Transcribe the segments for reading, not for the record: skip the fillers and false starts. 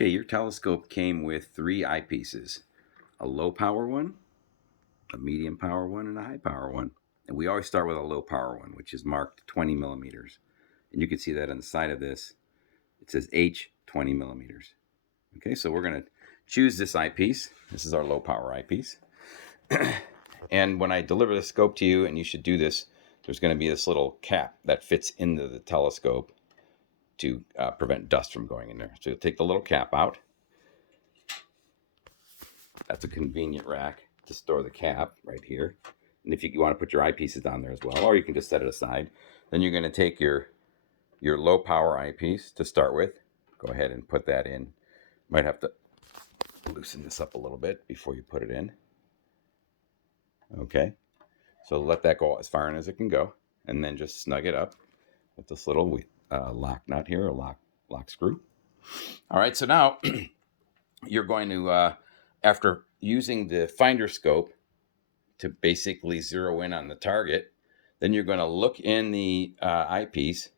Okay, your telescope came with 3 eyepieces, a low power one, a medium power one, and a high power one. And we always start with a low power one, which is marked 20 millimeters. And you can see that on the side of this. It says H 20 millimeters. Okay, so we're going to choose this eyepiece. This is our low power eyepiece. And when I deliver the scope to you, and you should do this, there's going to be this little cap that fits into the telescope to prevent dust from going in there. So you'll take the little cap out. That's a convenient rack to store the cap right here. And if you want to put your eyepieces on there as well, or you can just set it aside, then you're going to take your low power eyepiece to start with. Go ahead and put that in. Might have to loosen this up a little bit before you put it in. Okay, so let that go as far in as it can go, and then just snug it up with this little lock nut here, a lock screw. All right, so now you're going to, after using the finder scope to basically zero in on the target, then you're going to look in the eyepiece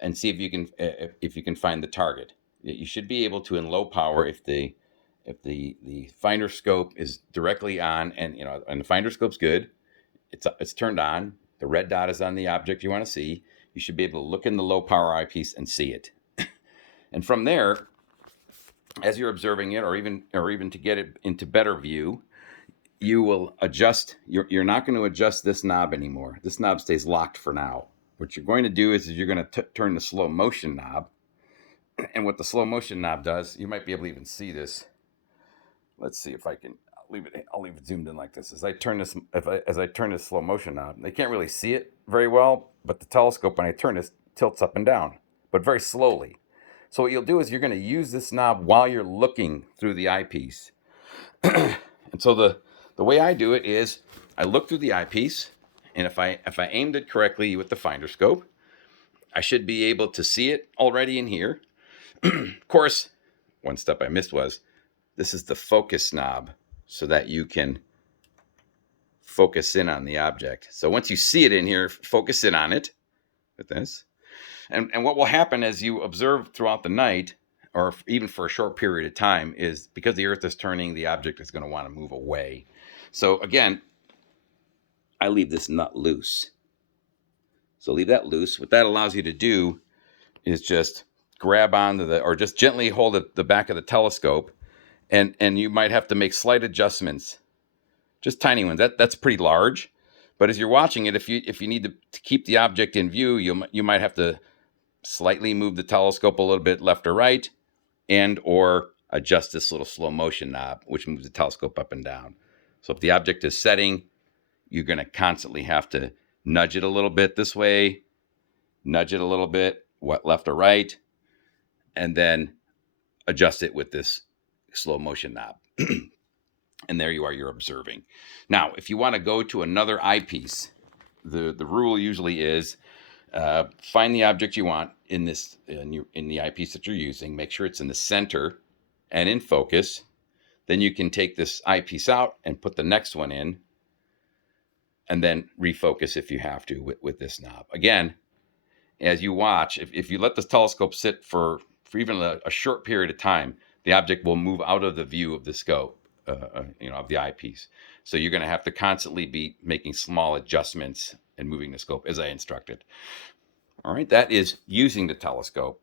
and see if you can find the target. You should be able to, in low power, if the finder scope is directly on, and the finder scope's good, it's turned on, the red dot is on the object you want to see, you should be able to look in the low power eyepiece and see it. And from there, as you're observing it, or even to get it into better view, you will adjust. You're not going to adjust this knob anymore. This knob stays locked for now. What you're going to do is you're going to turn the slow motion knob. And what the slow motion knob does, you might be able to even see this. Let's see if I can. I'll leave it zoomed in like this. As I turn this slow motion knob, they can't really see it very well, but the telescope, when I turn this, tilts up and down, but very slowly. So what you'll do is you're going to use this knob while you're looking through the eyepiece. And so the way I do it is I look through the eyepiece, and if I aimed it correctly with the finder scope, I should be able to see it already in here. Of course, one step I missed was this is the focus knob, so that you can focus in on the object. So once you see it in here, focus in on it with this. And what will happen as you observe throughout the night, or even for a short period of time, is because the Earth is turning, the object is going to want to move away. So again, I leave this nut loose. So leave that loose. What that allows you to do is just grab onto or just gently hold the back of the telescope, and you might have to make slight adjustments, just tiny ones. That's pretty large, but as you're watching it, if you need to keep the object in view, you might have to slightly move the telescope a little bit left or right, and or adjust this little slow motion knob, which moves the telescope up and down. So if the object is setting, you're going to constantly have to nudge it a little bit this way, nudge it a little bit left or right, and then adjust it with this slow motion knob. And there you are, you're observing. Now, if you want to go to another eyepiece, the rule usually is find the object you want in the eyepiece that you're using. Make sure it's in the center and in focus. Then you can take this eyepiece out and put the next one in, and then refocus if you have to with this knob. Again, as you watch, if you let the telescope sit for even a short period of time, the object will move out of the view of the scope, of the eyepiece. So you're going to have to constantly be making small adjustments and moving the scope as I instructed. All right, that is using the telescope.